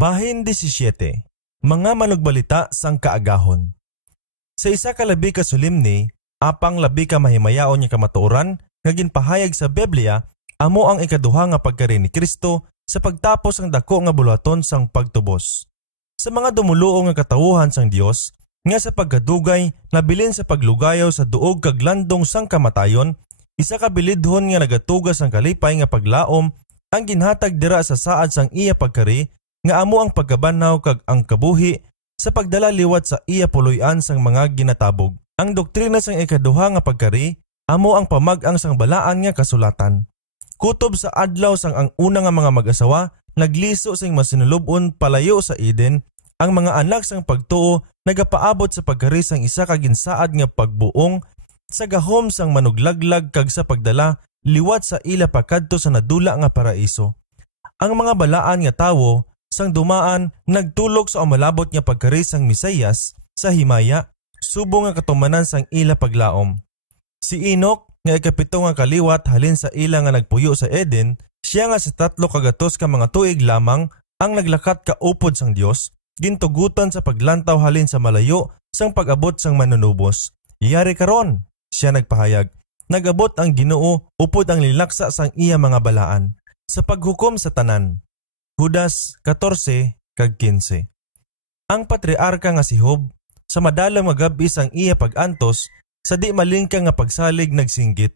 Bahin 17. Mga manugbalita sang kaagahon. Sa isa ka labi ka solemne, apang labi ka mahimayaon nga kamatuoran, nga ginpahayag sa Biblia, amo ang ikaduha nga pagkari ni Kristo sa pagtapos ang dako nga bulaton sang pagtubos. Sa mga dumuluo nga katawuhan sang Dios, nga sa pagkadugay nabilin sa paglugayaw sa duog kag landong sang kamatayon, isa ka bilidhon nga nagatugas ang kalipay nga paglaom ang ginhatag dira sa saad sang iya pagkari, nga amo ang pagkabanaw kag ang kabuhi sa pagdala liwat sa iya puloy-an sang mga ginatabog. Ang doktrina sang ikaduha nga pagkari amo ang pamag-ang sang balaan nga kasulatan. Kutob sa adlaw sang ang una nga mga mag-asawa nagliso sang masinulubon palayo sa Eden, ang mga anak sang pagtuo nagapaabot sa pagkari sang isa ka ginsaad nga pagbuong sa gahom sang manuglaglag kag sa pagdala liwat sa ila pakadto sa nadula nga paraiso. Ang mga balaan nga tawo sang dumaan nagtulok sa umalabot nga pagkari sang Misayas sa himaya, subong nga katumanan sang ila paglaom. Si Enoch nga ikapito nga kaliwat halin sa ila nga nagpuyo sa Eden, siya nga sa 3 kagatos ka mga tuig lamang ang naglakat kaupod sang Dios, gintugutan sa paglantaw halin sa malayo sang pag-abot sang manunubos. Iyari karon, siya nagpahayag, nagabot ang Ginoo upod ang lilaksa sang iya mga balaan sa paghukom sa tanan. Judas 14 kag 15. Ang patriarka nga si Job sa madalang magabi sang iya pag-antos sa di malingka nga pagsalig nagsinggit.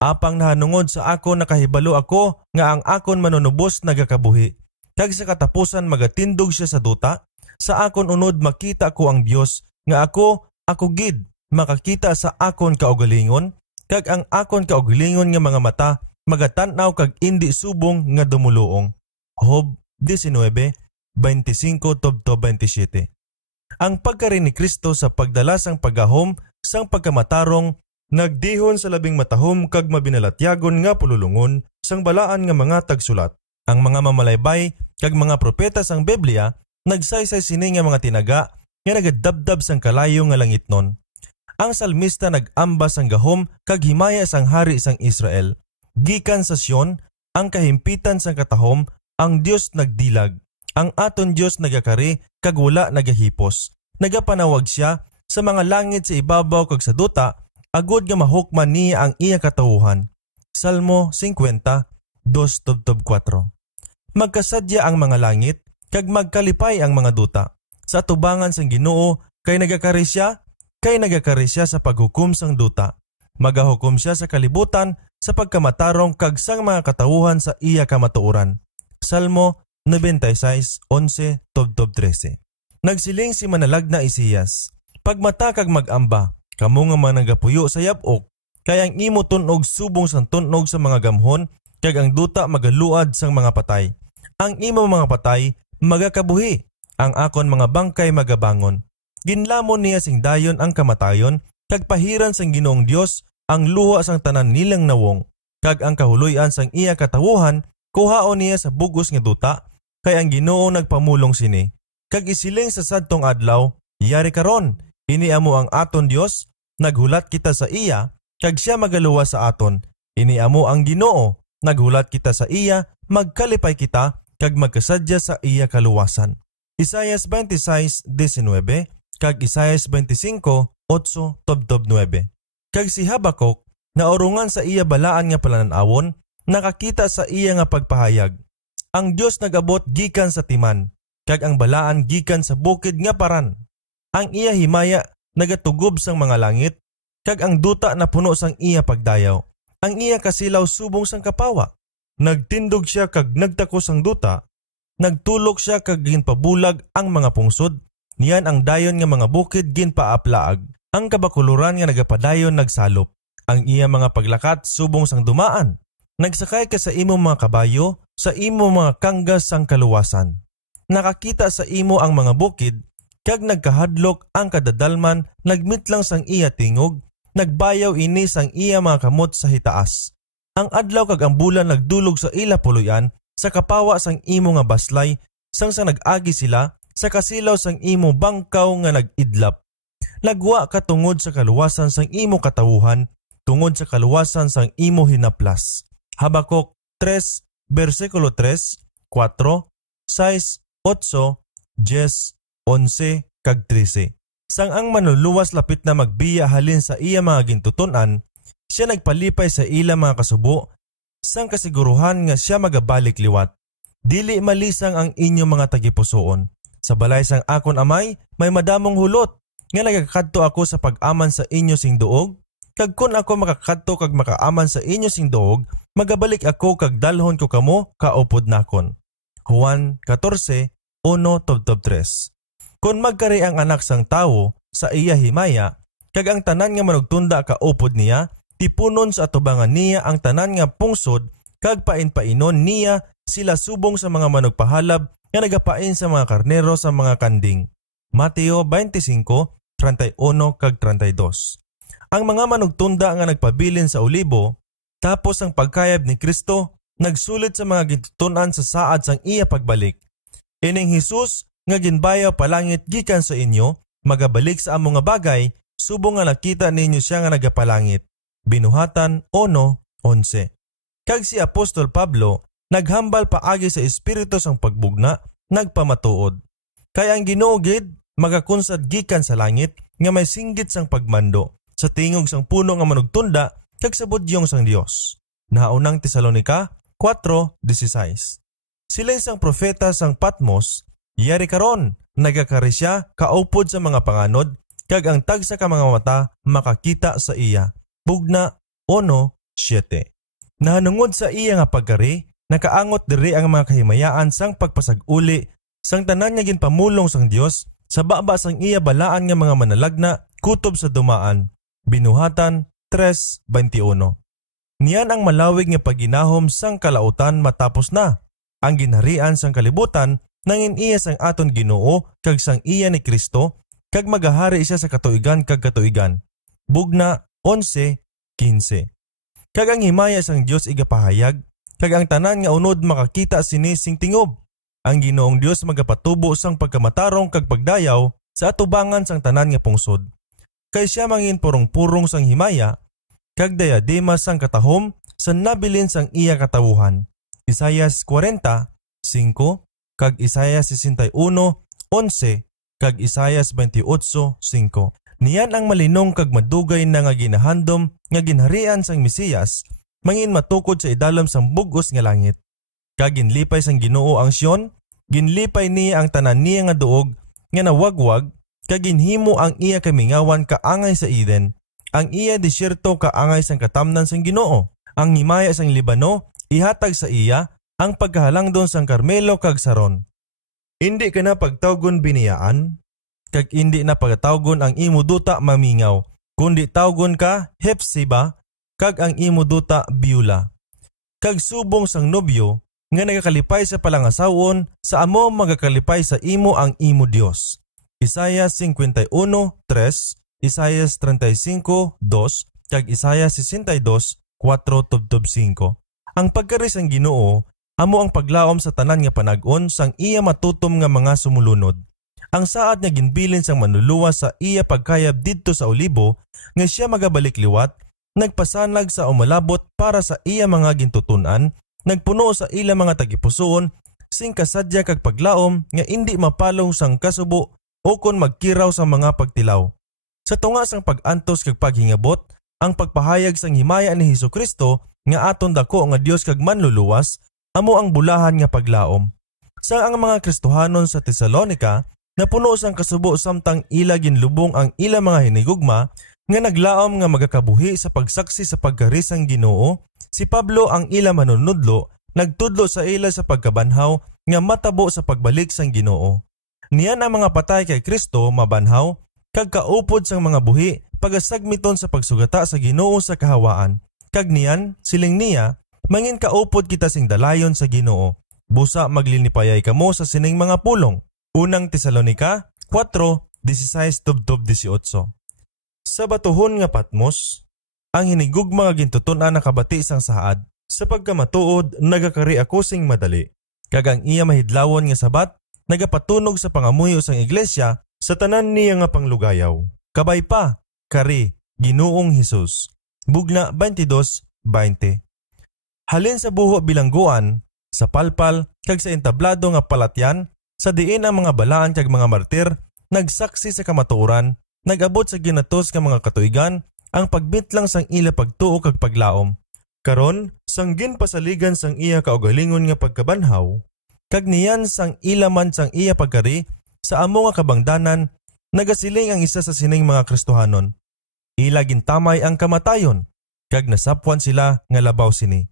Apang nahanungod sa ako nakahibalo ako nga ang akon manunubos nagakabuhi. Kag sa katapusan magatindog siya sa duta, sa akon unod makita ko ang Dios nga ako gid makakita sa akon kaugalingon, kag ang akon kaugalingon nga mga mata magatan-aw kag indi subong nga dumuluong. Job 19:25-27. Ang pagkari ni Kristo sa pagdala sang paggahom sang pagkamatarong nagdihon sa labing matahom kag mabinalatyagon nga pululungon sang balaan nga mga tagsulat. Ang mga mamalaybay kag mga propeta sang Biblia nagsaysay sini nga mga tinaga nga nagadabdab sang kalayo nga langitnon. Ang salmista nag-amba sang gahom kag himaya sang hari sang Israel. Gikan sa Sion ang kahimpitan sang katahom, ang Dios nagdilag. Ang aton Dios nagakari kag wala nagahipos. Nagapanawag siya sa mga langit sa ibabaw kag sa duta, agod nga mahukman niya ang iya katawuhan. Salmo 50:2-4. Magkasadya ang mga langit kag magkalipay ang mga duta. Sa atubangan sang Ginoo kay nagakari siya sa paghukom sang duta. Magahukom siya sa kalibutan sa pagkamatarong kag sang mga katawuhan sa iya kamatuoran. Salmo 96:11-13. Nagsiling si manalag na Isaias, pagmata kag mag-amba, kamo nga managapuyo sa yabok, kay ang imo tunog subong sang tunog sa mga gamhon, kag ang duta magaluad sang mga patay. Ang imo mga patay magakabuhi, ang akon mga bangkay magabangon. Ginlamon niya sing dayon ang kamatayon, kag pahiran sang Ginoong Dios ang luha sang tanan nilang nawong, kag ang kahuloy-an sang iya katawuhan kuhaon niya sa bugos nga duta, kay ang Ginoo nagpamulong sini. Kag isiling sa sadtong adlaw, yari karon, ini amo ang aton Dios, naghulat kita sa iya, kag siya magaluwa sa aton. Ini amo ang Ginoo, naghulat kita sa iya, magkalipay kita, kag magkasadya sa iya kaluwasan. Isaias 26:19 kag Isaias 25:8-9. Kag si Habakuk, naorungan sa iya balaan nga palananawon, nakakita sa iya nga pagpahayag. Ang Dios nagabot gikan sa timan, kag ang balaan gikan sa bukid nga paran. Ang iya himaya nagatugob sang mga langit, kag ang duta na puno sang iya pagdayaw. Ang iya kasilaw subong sang kapawa. Nagtindog siya kag nagtako sang duta, nagtulok siya kag ginpabulag ang mga pungsod, niyan ang dayon nga mga bukid ginpaaplaag. Ang kabakuluran nga nagapadayon nagsalop. Ang iya mga paglakat subong sang dumaan. Nagsakay ka sa imo mga kabayo, sa imo mga kanggas sang kaluwasan. Nakakita sa imo ang mga bukid, kag nagkahadlok ang kadadalman, nagmitlang sang iya tingog, nagbayaw ini sang iya mga kamot sa hitaas. Ang adlaw kag ang bulan nagdulog sa ila puluyan, sa kapawa sang imo nga baslay, sang nag-agi sila, sa kasilaw sang imo bangkaw nga nag-idlap. Nagwa ka tungod sa kaluwasan sang imo katawuhan, tungod sa kaluwasan sang imo hinaplas. Habakuk 3, versikulo 3, 4, 6, 8, 10, 11 kag 13. Sang ang manluluwas lapit na magbiya halin sa iya mga gintuton-an, siya nagpalipay sa ila mga kasubo, sang kasiguruhan nga siya magabalik liwat. Dili malisang ang inyong mga tagipusoon. Sa balay sang akon amay, may madamong hulot, nga nagakadto ako sa pag-aman sa inyo sing duog, kag kun ako makakadto kag makaaman sa inyo sing duog, magabalik ako kag dalhon ko kamo kaupod nakon. Juan 14, 1-3. Kung magkari ang anak sang tawo sa iya himaya, kag ang tanan nga manugtunda kaupod niya, tipunon sa atubangan niya ang tanan nga pungsod, kag pain-painon niya sila subong sa mga manugpahalab nga nagapain sa mga karnero sa mga kanding. Mateo 25, 31 kag 32. Ang mga manugtunda nga nagpabilin sa olibo, tapos ang pagkayab ni Kristo, nagsulit sa mga gitutunan sa saad sang iya pagbalik. Ining Hesus nga ginbayaw palangit gikan sa inyo, magabalik sa amo nga bagay, subong nga nakita ninyo siya nga nagapalangit. Binuhatan 1:11. Kag si Apostol Pablo, naghambal paagi sa espiritu sang pagbugna, nagpamatuod. Kaya ang Ginoo gid magakunsad gikan sa langit nga may singgit sang pagmando sa tingog sang puno nga manugtunda kag sa budyong sang Dios. Naunang Tesalonica 4:16. Sila sang propeta sang Patmos, yari karon nagakari siya kaupod sa mga panganod kag ang tagsa ka mga mata makakita sa iya. Bugna 1:7. Nahanungod sa iya nga pagkari, nakaangot diri ang mga kahimayaan sang pagpasag-uli sang tanan nga ginpamulong sang Dios sa baba sang iya balaan nga mga manalagna kutob sa dumaan. Binuhatan 3:21. Niyan ang malawig nga pagginahom sang kalautan matapos na. Ang ginharian sang kalibutan nangin iya sang aton Ginoo kag sang iya ni Kristo kag magahari siya sa katuigan kag katuigan. Bugna 11:15. Kag ang himaya sang Dios igapahayag, kag ang tanan nga unod makakita sini sing tingob. Ang Ginoong Dios magapatubo sang pagkamatarong kag pagdayaw sa atubangan sang tanan nga pungsod. Kay siya mangin purong-purong sang himaya, kag dayadema sang katahom sa nabilin sang iya katawuhan. Isaias 40:5 kag Isaias 61:11 kag Isaias 28:5. Niyan ang malinong kag madugay na nga ginahandom nga ginharian sang Mesiyas, mangin matukod sa idalom sang bug-os nga langit. Kag ginlipay sang Ginoo ang Sion, ginlipay niya ang tanan niya nga duog nga nawagwag, kag ginhimo ang iya kamingawan kaangay sa Eden. Ang iya disyerto kaangay sang katamnan sang Ginoo. Ang himaya sang Libano ihatag sa iya, ang pagkahalangdon sang Carmelo kag Saron. Indi ka na pagtawgon biniyaan, kag indi na pagtawgon ang imo duta mamingaw, kundi tawgon ka Hepsiba, kag ang imo duta Biula. Kag subong sang nobyo nga nagakalipay sa palangasawon, sa amo magakalipay sa imo ang imo Dios. Isaias 51:3, Isaias 35:2, kag Isaias 62:4-5. Ang pagkari sang Ginoo amo ang paglaom sa tanan nga panag-on sang iya matutom nga mga sumulunod. Ang saad nga ginbilin sang manluluwas sa iya pagkayab didto sa olibo nga siya magabalik liwat, nagpasanag sa umalabot para sa iya mga gintutunan, nagpuno sa ila mga tagipusoon sing kasadya kag paglaom nga indi mapalong sang kasubo o kon magkiraw sa mga pagtilaw. Sa tunga sang pag-antos kag paghingabot, ang pagpahayag sang himaya ni Hesukristo nga aton dako nga Dios kag manluluwas amo ang bulahan nga paglaom. Sa ang mga Kristohanon sa Tesalonica napuno sang kasubo samtang ila ginlubong ang ila mga hinigugma nga naglaom nga magakabuhi sa pagsaksi sa pagkari sang Ginoo, si Pablo ang ila manunudlo nagtudlo sa ila sa pagkabanhaw nga matabo sa pagbalik sang Ginoo. Niyan ang mga patay kay Kristo mabanhaw kag kaupod sang mga buhi pagasagmiton sa pagsugata sa Ginoo sa kahawaan. Kag niyan siling niya mangin kaupod kita sing dalayon sa Ginoo. Busa maglinipayay kamo sa sining mga pulong. Unang Tesalonica 4:16-18. Sa batuhon nga Patmos, ang hinigugma nga gintuton-an nakabati sang saad. Sa pagkamatuod nagakari ako sing madali. Kag ang iya mahidlawon nga sabat nagapatunog sa pangamuyo sang iglesia sa tanan niya nga panglugayaw. Kabay pa, kari, Ginoong Hesus. Bugna 22:20. Halin sa buho bilangguan, sa palpal, kag sa entablado nga palatyan, sa diin ang mga balaan kag mga martir nagsaksi sa kamatuoran, nagabot sa ginatos nga mga katuigan ang pagbitlang sang ila pagtuo kag paglaom. Karon sang ginpasaligan sang iya kaugalingon nga pagkabanhaw, kag niyan sang ila man sang iya pagkari sa amo nga kabangdanan, nagasiling ang isa sa sining mga Kristohanon. Ila gintamay ang kamatayon, kag nasapwan sila nga labaw sini.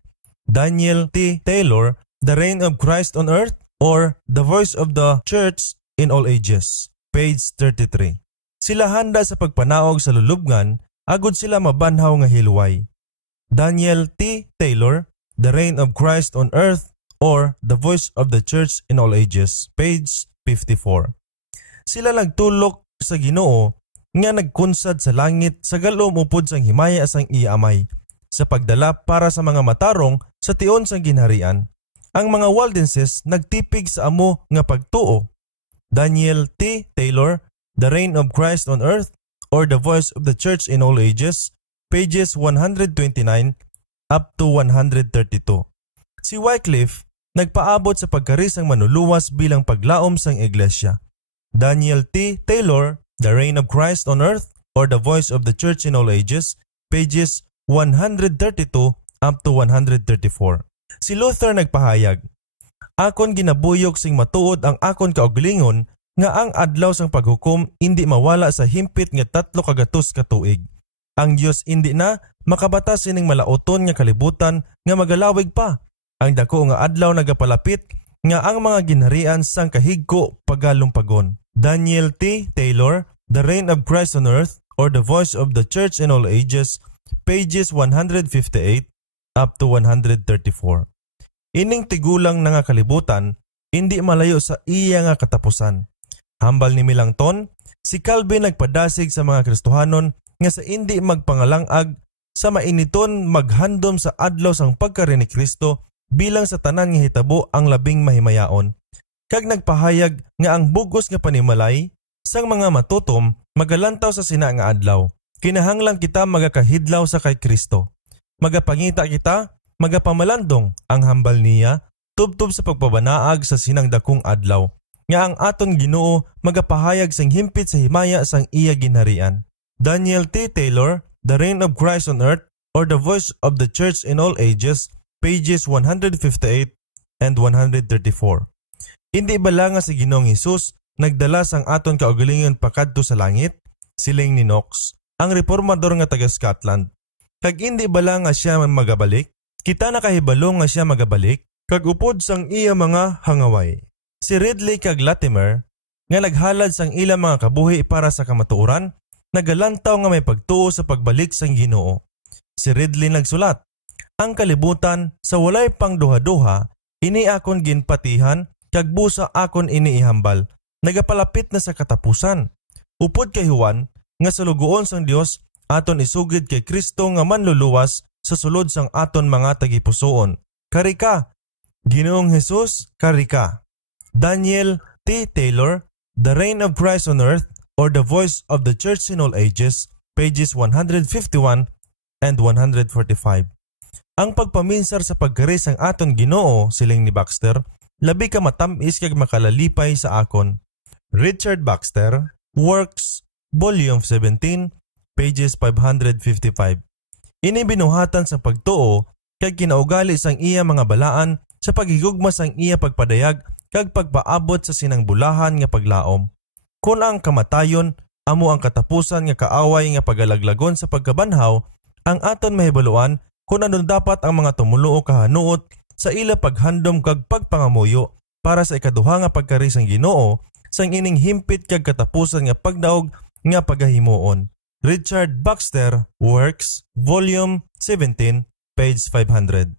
Daniel T. Taylor, The Reign of Christ on Earth or The Voice of the Church in All Ages, page 33. Sila handa sa pagpanaog sa lulubngan, agud sila mabanhaw nga hilway. Daniel T. Taylor, The Reign of Christ on Earth or The Voice of the Church in All Ages, page 54. Sila nagtulok sa Ginoo nga nagkunsad sa langit sa galom upod sang himaya sang iamay sa pagdala para sa mga matarong sa tion sang ginharian. Ang mga Waldenses nagtipig sa amo nga pagtuo. Daniel T. Taylor, The Reign of Christ on Earth or The Voice of the Church in All Ages, pages 129 up to 132. Si Wycliffe nagpaabot sa pagkarisang manuluwas bilang paglaom sang iglesia. Daniel T. Taylor, The Reign of Christ on Earth or The Voice of the Church in All Ages, pages 132 up to 134. Si Luther nagpahayag, akon ginabuyok sing matuod ang akon kaugalingon nga ang adlaw sang paghukom indi mawala sa himpit nga 300 ka tuig. Ang Dios indi na makabatas sining malauton nga kalibutan nga magalawig pa. Ang dako nga adlaw nagapalapit nga ang mga ginharian sang kahigko pagalumpagon. Daniel T. Taylor, The Reign of Christ on Earth or The Voice of the Church in All Ages, pages 158 up to 134. Ining tigulang na nga kalibutan, hindi malayo sa iya nga katapusan. Hambal ni Milangton, si Calvin nagpadasig sa mga Kristohanon nga sa hindi magpangalangag sa mainiton maghandom sa adlaw sang pagkari ni Kristo bilang sa tanan nga hitabo ang labing mahimayaon. Kag nagpahayag nga ang bugos nga panimalay sang mga matutom magalantaw sa sina nga adlaw. Kinahanglang kita magakahidlaw sa kay Kristo. Magapangita kita, magapamalandong ang hambal niya tubtob sa pagpabanaag sa sinang dakong adlaw. Nga ang aton Ginoo magapahayag sang himpit sa himaya sang iya ginharian. Daniel T. Taylor, The Reign of Christ on Earth or The Voice of the Church in All Ages, pages 158 and 134. Hindi bala nga si Ginoong Hesus nagdala sang aton kaugalingon pakadto sa langit? Siling ni Knox, ang reformador nga taga Scotland. Kag hindi bala nga siya magabalik? Kita nakahibalo nga siya magabalik? Kag upod sang iya mga hangaway. Si Ridley kag Latimer nga naghalad sang ila mga kabuhi para sa kamatuoran, nagalantaw nga may pagtuo sa pagbalik sang Ginoo. Si Ridley nagsulat, ang kalibutan sa walay pang duha-duha, ini akon ginpatihan, kag busa akon iniihambal, nagapalapit na sa katapusan. Upod kay Juan, nga sa lugoon sang Dios, aton isugid kay Kristo nga manluluwas sa sulod sang aton mga tagipusoon. Karika, Ginoong Hesus, karika. Daniel T. Taylor, The Reign of Christ on Earth or The Voice of the Church in All Ages, pages 151 and 145. Ang pagpaminsar sa pagkari sang aton Ginoo, siling ni Baxter, labi ka matamis kag makalalipay sa akon. Richard Baxter, Works, Volume 17, pages 555. Ini binuhatan sa pagtuo kag kinaugali sang iya mga balaan sa paghigugma sang iya pagpadayag kag pagpaabot sa sinang bulahan nga paglaom. Kung ang kamatayon, amo ang katapusan nga kaaway nga pagalaglagon sa pagkabanhaw, ang aton mahibaluan kung ano dapat ang mga tumuluo kahanuot sa ila paghandom kag pagpangamuyo para sa ikaduha nga pagkari sang Ginoo sang ining himpit kag katapusan nga pagdaog nga pagahimuon. Richard Baxter, Works, Volume 17, page 500.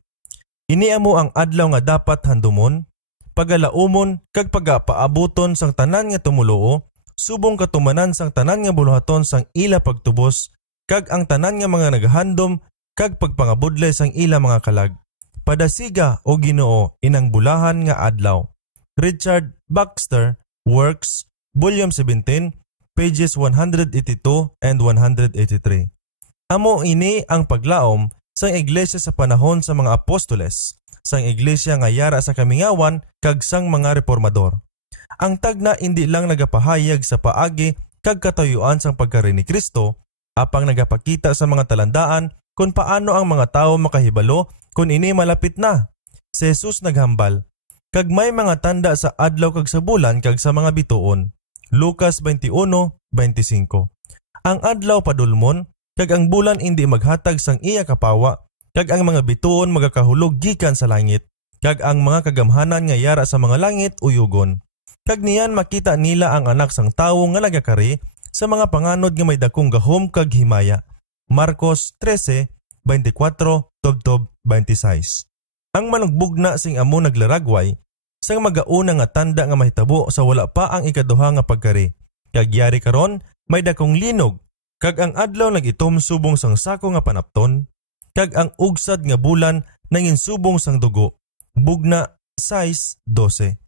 Iniamo ang adlaw nga dapat handumon, pagalaumon kag pagapaabuton sang tanan nga tumuluo, subong katumanan sang tanan nga buluhaton sang ila pagtubos, kag ang tanan nga mga nagahandom kag pagpangabudlay sang ila mga kalag. Padasiga o Ginoo inang bulahan nga adlaw. Richard Baxter, Works, Volume 17, pages 182 and 183. Amo ini ang paglaom sang iglesia sa panahon sa mga apostoles, sang iglesia nga yara sa kamingawan kag sang mga reformador. Ang tagna hindi lang nagapahayag sa paagi kag katuyuan sang pagkari ni Kristo, apang nagapakita sa mga talandaan kung paano ang mga tao makahibalo kung ini malapit na. Si Jesus naghambal, kag may mga tanda sa adlaw kag sa bulan kag sa mga bituon. Lucas 21:25. Ang adlaw padulmon, kag ang bulan hindi maghatag sang iya kapawa, kag ang mga bituon magakahulog gikan sa langit, kag ang mga kagamhanan nga yara sa mga langit uyugon. Kag niyan makita nila ang anak sang tawo nga nagakari sa mga panganod nga may dakong gahom kag himaya. Marcos 13:24-26. Ang manugbugna sing amo naglaragway sang magauna nga tanda nga mahitabo sa wala pa ang ikaduha nga pagkari. Kag yari karon may dakong linog, kag ang adlaw nagitom subong sang sako nga panapton, kag ang ugsad nga bulan nangin subong sang dugo. Bugna 6:12.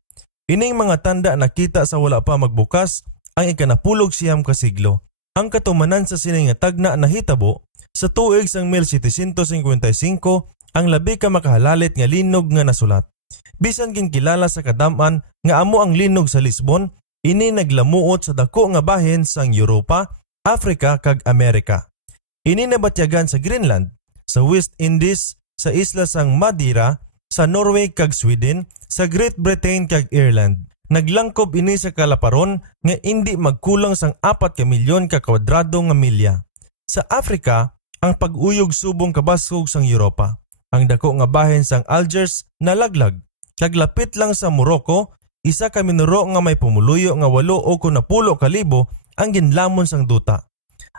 Ining mga tanda nakita sa wala pa magbukas ang ikanapulog siyam ka siglo. Ang katumanan sa sining nga tagna nahitabo sa tuig sang 1755 ang labi ka makahalalit nga linog nga nasulat. Bisan ginkilala sa kadaman nga amo ang linog sa Lisbon, ini naglamuot sa dako nga bahin sang Europa, Africa kag Amerika. Ini nabatyagan sa Greenland, sa West Indies, sa isla sang Madeira, sa Norway kag Sweden, sa Great Britain kag Ireland. Naglangkob ini sa kalaparon nga hindi magkulang sang 4 milyon ka kwadrado nga milya. Sa Africa, ang pag-uyog subong kabasog sang Europa. Ang dako nga bahin sang Algiers nalaglag. Kag lapit lang sa Morocco, isa ka minuro nga may pumuluyo nga 8 o 10,000 ang ginlamon sang duta.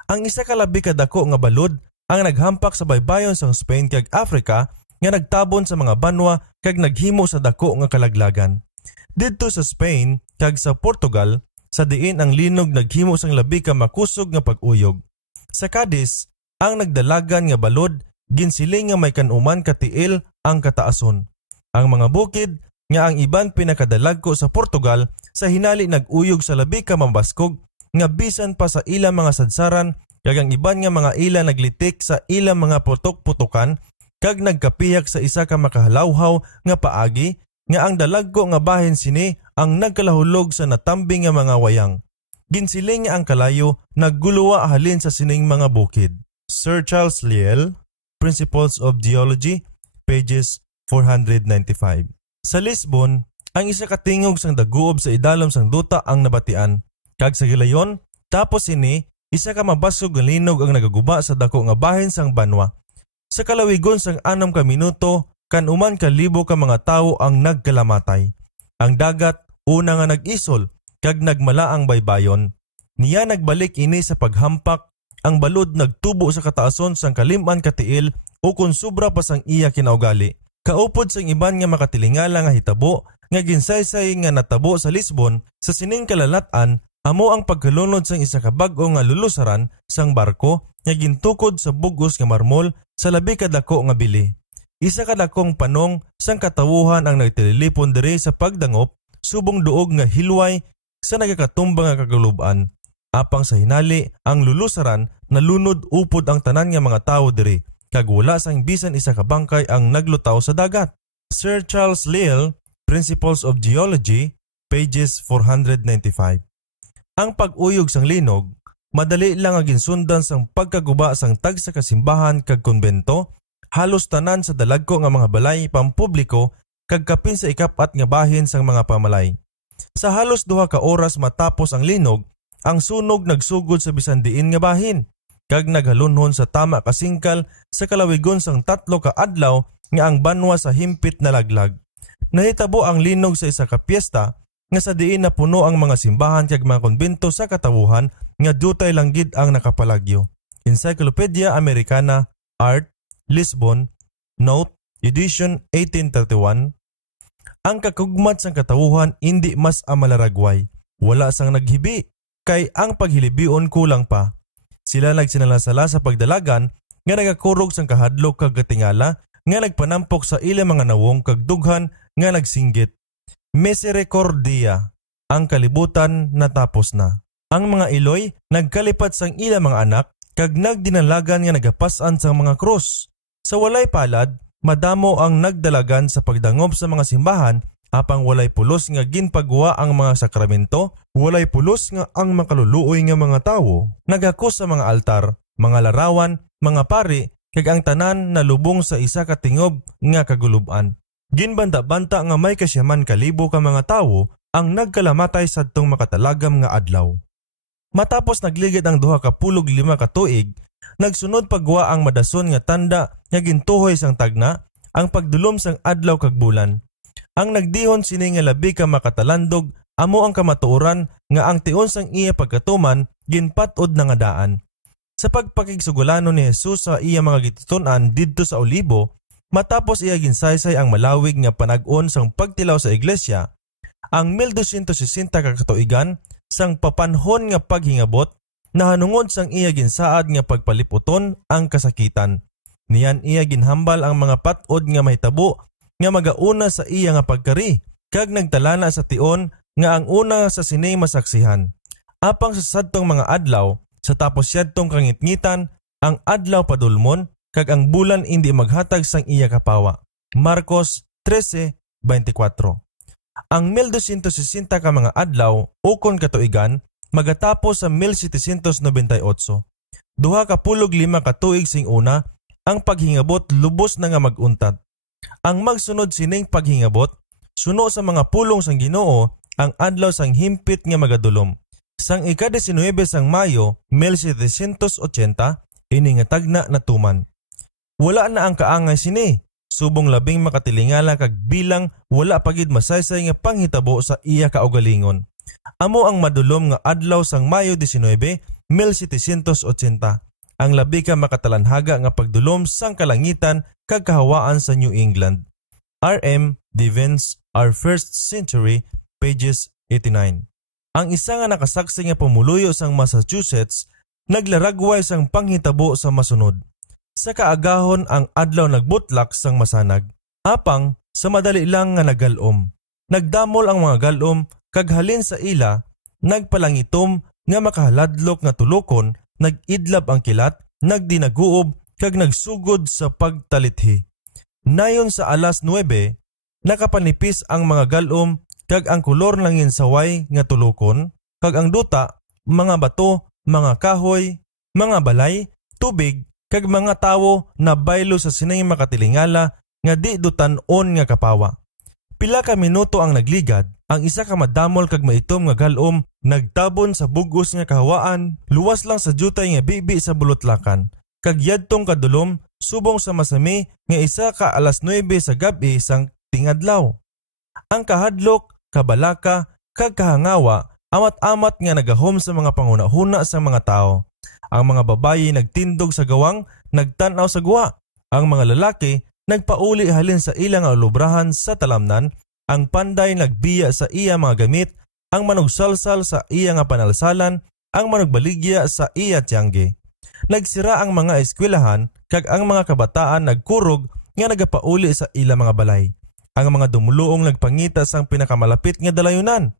Ang isa ka labi ka dako nga balod ang naghampak sa baybayon sang Spain kag Africa nga nagtabon sa mga banwa kag naghimo sa dako nga kalaglagan. Didto sa Spain kag sa Portugal, sa diin ang linog naghimo sang labi ka makusog nga pag-uyog. Sa Cadiz, ang nagdalagan nga balod ginsiling nga may kanuman katiil ang kataason. Ang mga bukid nga ang iban pinakadalagko sa Portugal sa hinali nag-uyog sa labi ka mambaskog nga bisan pa sa ilang mga sadsaran, kag ang iban nga mga ila naglitik sa ilang mga putok-putukan kag nagkapiyak sa isa ka makahalawhaw nga paagi nga ang dalagko nga bahin sini ang nagkalahulog sa natambing nga mga wayang. Ginsiling nga ang kalayo nagguluwa halin sa sining mga bukid. Sir Charles Lyell, Principles of Geology, pages 495. Sa Lisbon, ang isa katingog sang daguob sa idalom sang duta ang nabatian. Kag sa gilayon, tapos ini, isa ka mabasog nga linog ang nagaguba sa dako nga bahin sang banwa. Sa kalawigon sang 6 ka minuto, kanuman ka libo ka mga tawo ang nagkalamatay. Ang dagat una nga nag-isol, kag nagmala ang baybayon. Niya nagbalik ini sa paghampak, ang balod nagtubo sa kataason sang kaliman katiil o kung sobra pa sang iya kinaugali. Kaupod sang iban nga makatilingala nga hitabo, nga ginsaysay nga natabo sa Lisbon, sa sining kalalatan, amo ang pagkalunod sang isa ka bag-o nga lulusaran sang barko nga gintukod sa bugos nga marmol sa labi kadako nga bili. Isa kadakong panong sang katawuhan ang nagtililipon diri sa pagdangop subong duog nga hilway sa nagakatumba nga kaguluban. Apang sa hinali ang lulusaran nalunod upod ang tanan nga mga tawo diri kag wala sang bisan isa ka bangkay ang naglutaw sa dagat. Sir Charles Lyell, Principles of Geology, pages 495. Ang pag-uyog sang linog, madali lang ang ginsundan sang pagkaguba sang tag sa kasimbahan kag konbento, halos tanan sa dalagko nga mga balay pampubliko kag kapin sa ikapat nga bahin sang mga pamalay. Sa halos 2 ka oras matapos ang linog, ang sunog nagsugod sa bisan diin nga bahin, kag naghalunhon sa tama kasingkal sa kalawigon sang 3 ka adlaw nga ang banwa sa himpit na laglag. Nahitabo ang linog sa isa ka piyesta nga sa diin na puno ang mga simbahan kag mga konbento sa katawuhan nga dutay lang gid ang nakapalagyo. Encyclopedia Americana, Art, Lisbon, Note, Edition 1831. Ang kakugmat sang katawuhan hindi mas amalaragway. Wala sang naghibi, kay ang paghilibion kulang pa. Sila nagsinalansala sa pagdalagan nga nagakurog sang kahadlok kag katingala nga nagpanampok sa ilang mga nawong kag dughan nga nagsinggit. Misericordia, ang kalibutan natapos na. Ang mga iloy nagkalipat sang ilang mga anak kag nagdinalagan nga nagapasan sang mga krus. Sa walay palad, madamo ang nagdalagan sa pagdangop sa mga simbahan Apang walay pulos nga ginpagawa ang mga sakramento, walay pulos nga ang makaluluoy nga mga tawo nagako sa mga altar, mga larawan, mga pari, kag ang tanan na lubong sa isa ka tingob nga kaguluban. Ginbanta-banta nga may kasyaman kalibo ka mga tawo ang nagkalamatay sadtong makatalagam nga adlaw. Matapos nagligid ang 215 ka tuig, nagsunod pagwa ang madason nga tanda nga gintuhoy sang tagna ang pagdulom sang adlaw kag bulan. Ang nagdihon sini nga labi ka makatalandog amo ang kamatuoran nga ang tion sang iya pagkatuman ginpatod na nga daan. Sa pagpakigsugulano ni Jesus sa iya mga gituton-an didto sa Olibo, matapos iya ginsaysay ang malawig nga panag-on sang pagtilaw sa iglesia, ang 1260 ka katuigan sang papanhon nga paghingabot nahanungod sang iya ginsaad nga pagpaliputon ang kasakitan. Niyan iya ginhambal ang mga patod nga mahitabo nga magauna sa iya nga pagkari kag nagtalana sa tion nga ang una sa sini masaksihan. Apang sa sadtong mga adlaw sa tapos yadtong kangitngitan ang adlaw padulmon kag ang bulan indi maghatag sang iya kapawa. Marcos 13:24. Ang 1260 ka mga adlaw ukon katuigan magatapos sa 1798. 215 ka tuig sing una ang paghingabot lubos na nga maguntat. Ang magsunod sining paghingabot, suno sa mga pulong sang Ginoo ang adlaw sang himpit nga magadulom. Sang ika-19 sang Mayo 1780, ini nga tagna na tuman. Wala na ang kaangay sini, subong labing makatilingala kag bilang wala pagid masaysay nga panghitabo sa iya kaugalingon. Amo ang madulom nga adlaw sang Mayo 19, 1780. Ang labi ka makatalanhaga nga pagdulom sang kalangitan kag kahawaan sa New England. R.M. Divens, Our First Century, pages 89. Ang isa nga nakasaksi nga pumuluyo sang Massachusetts, naglaragway sang panghitabo sa masunod. Sa kaagahon ang adlaw nagbutlak sang masanag. Apang sa madali lang nga nagalom. Nagdamol ang mga galom kag halin sa ila, nagpalangitom nga makahaladlok nga tulokon, nagidlap ang kilat, nagdinaguob kag nagsugod sa pagtalithi. Nayon sa alas 9, nakapanipis ang mga galom kag ang kolor langin saway nga tulokon, kag ang duta, mga bato, mga kahoy, mga balay, tubig, kag mga tawo na baylo sa sinay makatilingala nga di dutan-on nga kapawa. Pila ka minuto ang nagligad, ang isa ka madamol kag maitom nga galom nagtabon sa bugos nga kahawaan, luwas lang sa jutay nga bibi sa bulutlakan. Kag yadtong kadulom, subong sa masami nga isa ka alas 9 sa gabi sang tingadlaw. Ang kahadlok, kabalaka, kag kahangawa, amat-amat nga nagahom sa mga panguna-huna sa mga tao. Ang mga babayi nagtindog sa gawang, nagtanaw sa guwa. Ang mga lalaki nagpauli halin sa ilang alubrahan sa talamnan, ang panday nagbiya sa iya mga gamit, ang manugsalsal sa iya nga panalsalan, ang manugbaligya sa iya tiyangge. Nagsira ang mga eskwelahan, kag ang mga kabataan nagkurog nga nagapauli sa ila mga balay. Ang mga dumuluong nagpangita sang pinakamalapit nga dalayunan.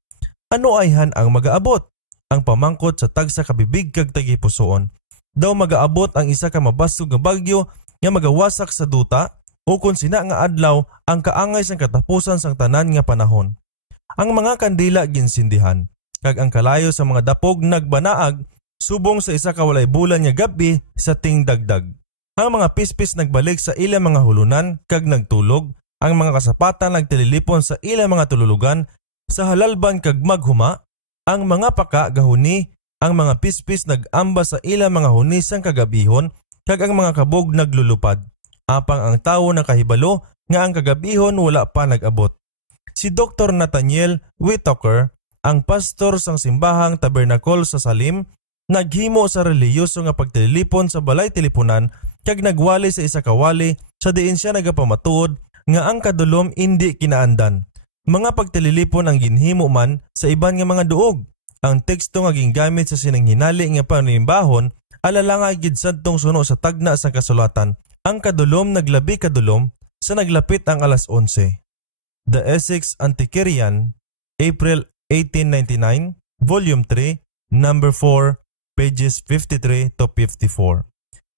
Ano ayhan ang magaabot? Ang pamangkot sa tagsa kabibig kag tagipusoon. Daw magaabot ang isa ka mabasog nga bagyo nga magawasak sa duta, ukon sina nga adlaw ang kaangay sang katapusan sang tanan nga panahon. Ang mga kandila ginsindihan, kag ang kalayo sa mga dapog nagbanaag, subong sa isa ka walay bulan nga gabi sa tingdagdag. Ang mga pispis nagbalik sa ilang mga hulunan kag nagtulog, ang mga kasapatan nagtililipon sa ilang mga tululugan, sa halalban kag maghuma, ang mga paka gahuni, ang mga pispis nagamba sa ilang mga huni sang kagabihon, kag ang mga kabog naglulupad. Apang ang tawo nakahibalo nga ang kagabihon wala pa nag-abot. Si Dr. Nathaniel Whitaker, ang pastor sang simbahang Tabernacle sa Salim, naghimo sa reliyoso nga pagtililipon sa balay tilipunan kag nagwali sa isa kawali sa diin siya nagapamatuod nga ang kadulom indi kinaandan. Mga pagtililipon ang ginhimo man sa iban nga mga duog. Ang teksto nga gingamit sa sinang hinali nga panimbahon alalanga gid sadtong suno sa tagna sa kasulatan. Ang kadulom naglabi kadulom sa naglapit ang alas 11. The Essex Antiquarian, April 1899, Volume 3, Number 4, pages 53 to 54.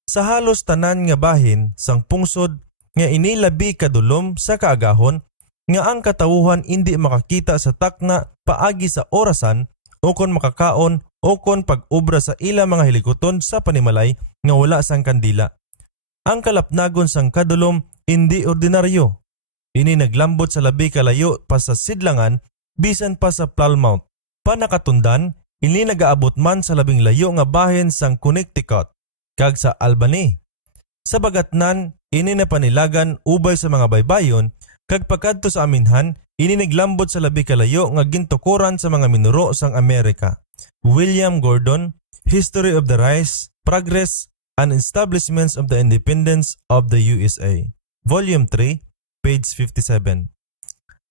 Sa halos tanan nga bahin sang pungsod nga inilabi kadulom sa kaagahon, nga ang katawuhan hindi makakita sa takna paagi sa orasan o kon makakaon o kon pag-ubra sa ila mga hilikuton sa panimalay nga wala sang kandila. Ang kalapnagon sang kadulom hindi ordinaryo. Ini naglambot sa labi kalayo pa sa sidlangan bisan pa sa Plymouth. Panakatundan, ini nagaabot man sa labing layo nga bahin sang Connecticut kag sa Albany. Sa bagatnan, ini napanilagan ubay sa mga baybayon kag pagkadto sa aminhan, ini naglambot sa labi kalayo nga gintukuran sa mga minuro sang Amerika. William Gordon, History of the Rise, Progress, and Establishments of the Independence of the USA. Volume 3, page 57.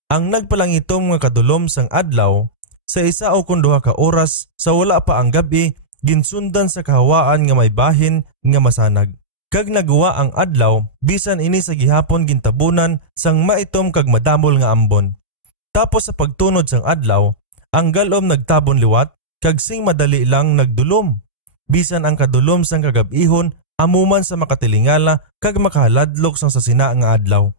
Ang nagpalangitom nga kadulom sang adlaw, sa isa o kun duha ka oras sa wala pa ang gabi, ginsundan sa kahawaan nga may bahin nga masanag. Kag nagawa ang adlaw, bisan ini sa gihapon gintabunan sang maitom kag madamol nga ambon. Tapos sa pagtunod sang adlaw, ang galom nagtabon liwat, kag sing madali lang nagdulom. Bisan ang kadulom sang kagabihon, amuman sa makatilingala kag makahaladlok sang sasina nga adlaw.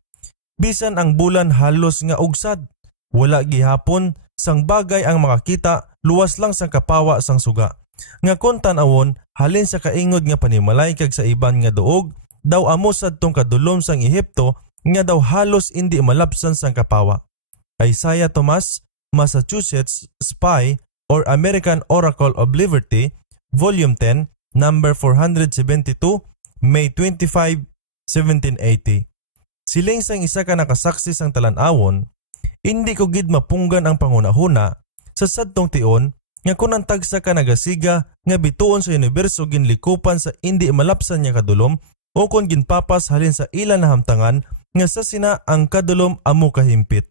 Bisan ang bulan halos nga ugsad, wala gihapon sang bagay ang makakita, luwas lang sang kapawa sang suga. Nga kon tan-awon, halin sa kaingod nga panimalay kag sa iban nga duog, daw amo sadtong kadulom sang Ehipto nga daw halos hindi malapsan sang kapawa. Isaiah Thomas, Massachusetts Spy or American Oracle of Liberty, Volume 10, number 472, May 25, 1780. Siling sang isa ka nakasaksi sang talan-awon, hindi ko gid mapunggan ang pangunahuna sa sadtong tion nga kun ang tagsa ka nagasiga nga bituon sa universo ginlikupan sa hindi malapsan niya kadulom o kun ginpapas halin sa ilan na hamtangan nga sa sina ang kadulom amo kahimpit.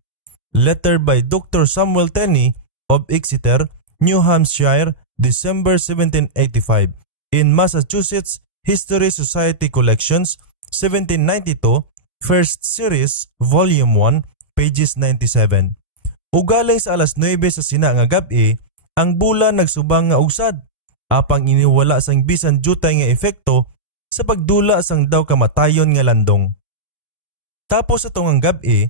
Letter by Dr. Samuel Tenney of Exeter, New Hampshire, December 1785 in Massachusetts History Society Collections, 1792, First Series, Volume 1, pages 97. Ugaling sa alas 9 sa sina nga gabi, ang bulan nagsubang nga ugsad, apang iniwala sang bisan jutay nga efekto sa pagdula sang daw kamatayon nga landong. Tapos sa tungang gabi,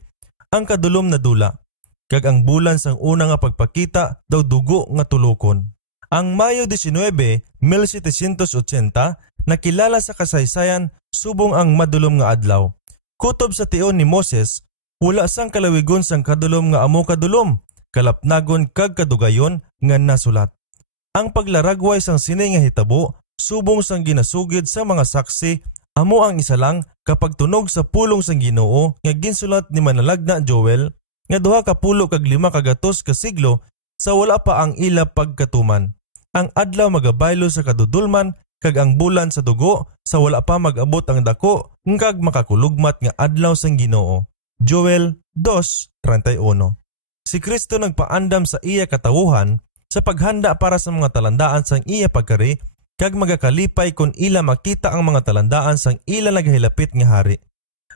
ang kadulom na dula, kag ang bulan sang una nga pagpakita daw dugo nga tulokon. Ang Mayo 19, 1780, nakilala sa kasaysayan subong ang madulom nga adlaw. Kutob sa tion ni Moses, wala sang kalawigon sang kadulom nga amo kadulom, kalapnagon kag kadugayon nga nasulat. Ang paglaragway sang sini nga hitabo, subong sang ginasugid sa mga saksi, amo ang isa lang kapag tunog sa pulong sang Ginoo nga ginsulat ni manalagna Joel nga 2 kag 5 kagatos ka siglo sa wala pa ang ila pagkatuman. Ang adlaw magabaylo sa kadudulman kag ang bulan sa dugo sa wala pa mag-abot ang dako kag makakulugmat nga adlaw sang Ginoo. Joel 2:31. Si Kristo nagpaandam sa iya katawuhan sa paghanda para sa mga talandaan sang iya pagkari kag magakalipay kun ila makita ang mga talandaan sang ila naghilapit nga hari.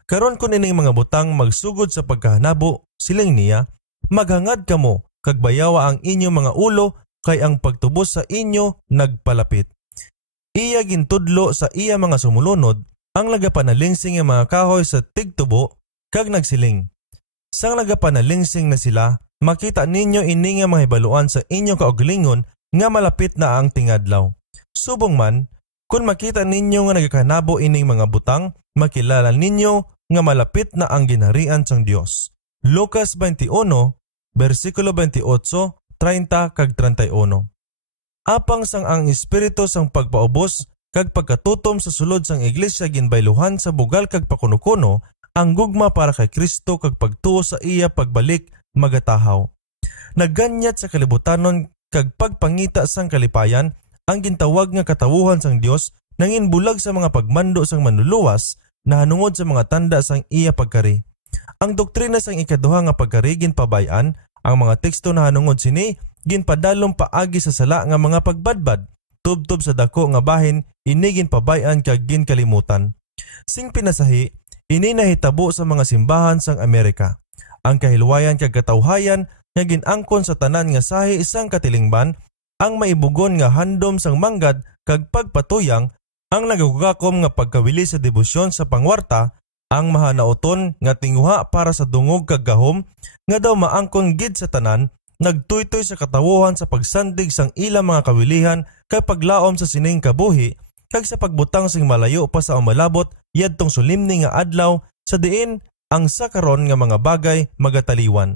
Karon kun ining mga butang magsugod sa pagkahanabo, siling niya, maghangad kamo kag bayawa ang inyo mga ulo kay ang pagtubos sa inyo nagpalapit. Iya gintudlo sa iya mga sumulunod ang nagapanalingsing nga mga kahoy sa tigtubo kag nagsiling. Sang nagapanalingsing na sila, makita ninyo ini nga mga hibaluan sa inyo kaugalingon nga malapit na ang tingadlaw. Subong man, kung makita ninyo nga nagakanabo ining mga butang, makilala ninyo nga malapit na ang ginharian sang Dios. Lucas 21, versikulo 28, 30 kag 31. Apang sang ang espiritu sang pagpaubos kag pagkatutom sa sulod sang iglesia ginbayluhan sa bugal kag pakuno-kuno, ang gugma para kay Kristo kag pagtuo sa iya pagbalik magatahaw. Nagganyat sa kalibutanon kag pagpangita sang kalipayan ang gintawag nga katawuhan sang Dios nangin bulag sa mga pagmando sang manluluwas na hanungod sa mga tanda sang iya pagkari. Ang doktrina sang ikaduha nga pagkari ginpabayan, ang mga teksto na hanungod sini ginpadalom paagi sa sala nga mga pagbadbad, tubtob sa dako nga bahin ini ginpabayan kag ginkalimutan. Sing pinasahi, ini nahitabo sa mga simbahan sang Amerika. Ang kahilwayan kag katawhayan nga ginangkon sa tanan nga sahi isang katilingban, ang maibugon nga handom sang manggad kag pagpatuyang, ang nagagugakom nga pagkawili sa debosyon sa pangwarta, Ang mahanauton nga tinguha para sa dungog kag gahom nga daw maangkon gid sa tanan, nagtuytoy sa katawuhan sa pagsandig sang ilang mga kawilihan kag paglaom sa sining kabuhi kag sa pagbutang sing malayo pa sa umalabot yadtong sulimni nga adlaw sa diin ang sakaron nga mga bagay magataliwan.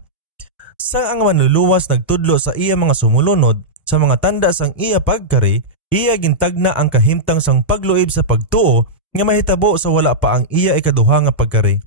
Sang ang manluluwas nagtudlo sa iya mga sumulunod sa mga tanda sang iya pagkari, iya gintagna ang kahimtang sang pagluib sa pagtuo nga mahitabo sa wala pa ang iya ikaduha nga pagkari.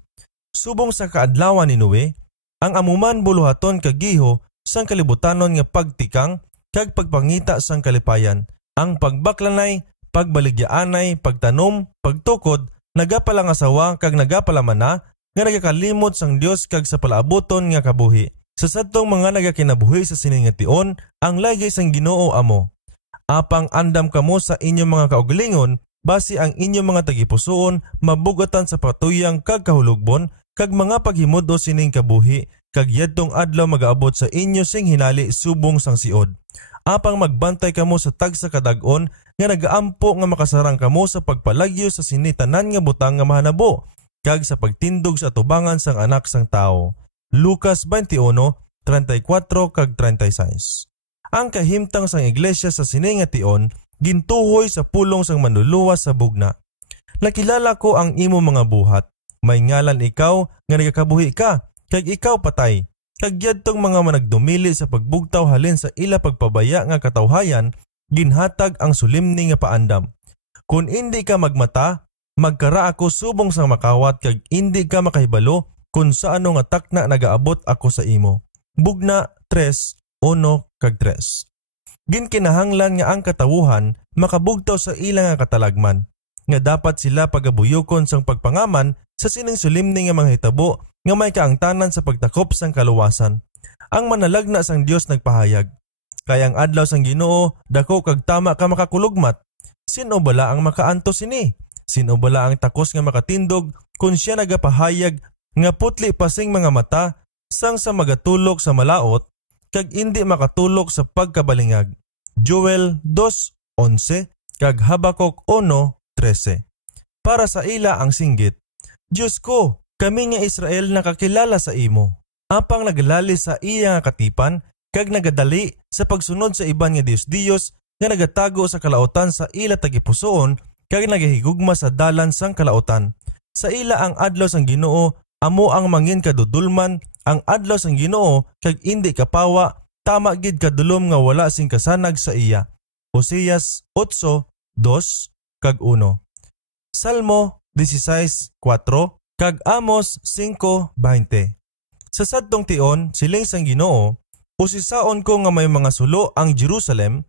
Subong sa kaadlawan ni Noe, ang amuman buluhaton kagiho sang kalibutanon nga pagtikang kag pagpangita sang kalipayan. Ang pagbaklanay, pagbaligyaanay, pagtanom, pagtukod, nagapalang asawa kag nagapalamana nga nagakalimot sang Dios kag sa palaaboton nga kabuhi. Sa sadtong mga nagakinabuhi sa siningation, ang lagi sang Ginoo amo. Apang andam kamo sa inyong mga kaugalingon, basi ang inyong mga tagipusoon mabugatan sa patuyang kag kahulugbon kag mga paghimudo sining kabuhi kag yadtong adlaw magaabot sa inyo sing hinali subong sang siod. Apang magbantay kamo sa tagsa kadag-on nga nagaampo nga makasarang kamo sa pagpalagyo sa sinitanan nga butang nga mahanabo kag sa pagtindog sa atubangan sang anak sang tao. Lucas 21:34 kag 36. Ang kahimtang sang iglesia sa siningation gintuhoy sa pulong sang manluluwas sa bugna. Nakilala ko ang imo mga buhat. May ngalan ikaw nga nagakabuhi ka, kag ikaw patay. Kag yadtong mga managdumili sa pagbugtaw halin sa ila pagpabaya nga katawhayan, ginhatag ang sulimni nga paandam. Kung hindi ka magmata, magkara ako subong sang makawat kag hindi ka makahibalo kung sa ano nga takna nagaabot ako sa imo. Bugna 3:1 kag 3. Ginkinahanglan nga ang katawuhan makabugtaw sa ilang nga katalagman, nga dapat sila pagabuyokon sang pagpangaman sa sining sulimni nga mga hitabo nga may kaangtanan sa pagtakop sang kaluwasan. Ang manalagna sang Dios nagpahayag, kaya ang adlaw sang Ginoo dako kag tama ka makakulugmat. Sino bala ang makaanto sini? Sino bala ang takos nga makatindog kung siya nagapahayag nga putli pasing mga mata sang sa magatulok sa malaot kag hindi makatulok sa pagkabalingag. Joel 2:11 kag Habakuk 1:13. Para sa ila ang singgit, Diyos ko, kami nga Israel nakakilala sa imo. Apang nagalali sa iya nga katipan kag nagadali sa pagsunod sa iban nga Dios nga nagatago sa kalautan sa ila tagipusoon kag nagahigugma sa dalan sang kalautan. Sa ila ang adlaw sang Ginoo amo ang mangin kadudulman, ang adlaw sang Ginoo kag indi kapawa, tama gid kadulom nga wala sing kasanag sa iya. Oseas 8:2 kag 1. Salmo 16:4 kag Amos 5:20. Sa sadtong tion siling sang Ginoo, usisaon ko nga may mga sulo ang Jerusalem